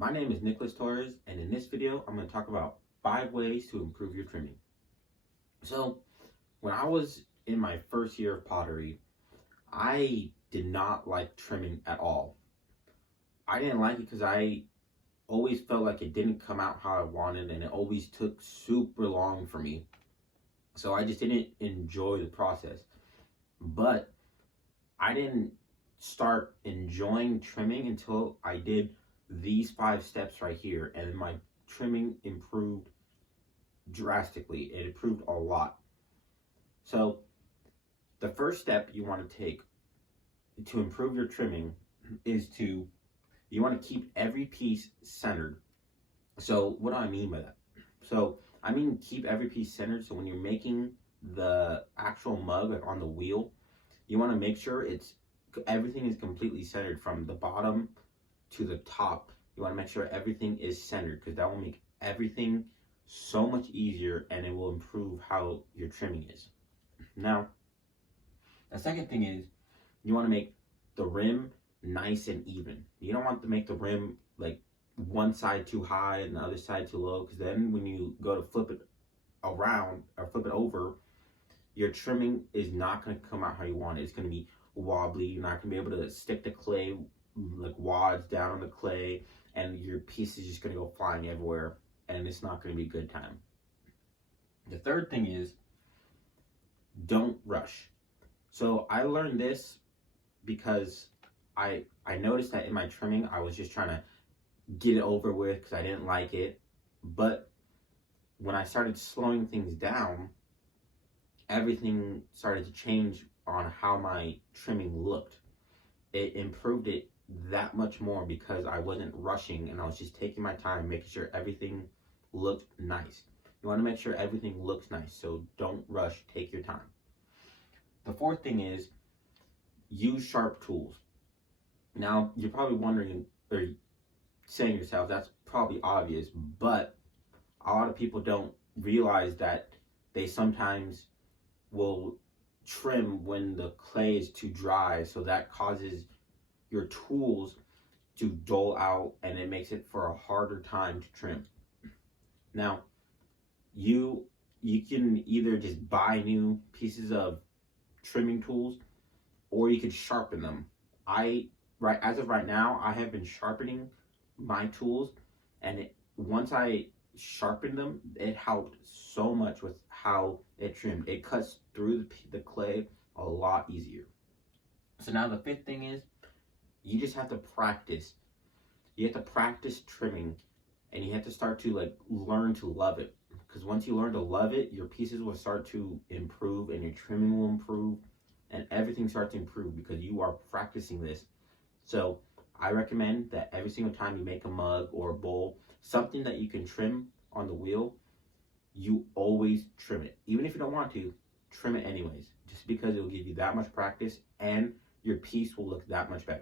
My name is Torres, and in this video, I'm going to talk about 5 ways to improve your trimming. So, when I was in my first year of pottery, I did not like trimming at all. I didn't like it because I always felt like it didn't come out how I wanted, and it always took super long for me. So I just didn't enjoy the process. But I didn't start enjoying trimming until I did these 5 steps right here, and my trimming improved drastically. It improved a lot. So the first step you want to take to improve your trimming is you want to keep every piece centered. So what do I mean by that? So I mean keep every piece centered, so when you're making the actual mug, like on the wheel, you want to make sure everything is completely centered from the bottom to the top. You want to make sure everything is centered, because that will make everything so much easier, and it will improve how your trimming is. Now, the second thing is you want to make the rim nice and even. You don't want to make the rim like one side too high and the other side too low, because then when you go to flip it around or flip it over, your trimming is not going to come out how you want it. It's going to be wobbly. You're not going to be able to stick the clay like wads down on the clay, and your piece is just going to go flying everywhere, and it's not going to be a good time. The third thing is don't rush. So I learned this because I noticed that in my trimming I was just trying to get it over with because I didn't like it. But when I started slowing things down, everything started to change on how my trimming looked. It improved it that much more because I wasn't rushing, and I was just taking my time, making sure everything looked nice. You want to make sure everything looks nice, so don't rush, take your time. The fourth thing is use sharp tools. Now, you're probably wondering or saying to yourself, that's probably obvious, but a lot of people don't realize that they sometimes will trim when the clay is too dry, so that causes your tools to dull out, and it makes it for a harder time to trim. Now, you can either just buy new pieces of trimming tools, or you can sharpen them. As of right now, I have been sharpening my tools, and once I sharpened them, it helped so much with how it trimmed. It cuts through the clay a lot easier. So now the fifth thing is you just have to practice. You have to practice trimming, and you have to start to learn to love it. Because once you learn to love it, your pieces will start to improve, and your trimming will improve, and everything starts to improve because you are practicing this. So I recommend that every single time you make a mug or a bowl, something that you can trim on the wheel, you always trim it. Even if you don't want to, trim it anyways, just because it will give you that much practice and your piece will look that much better.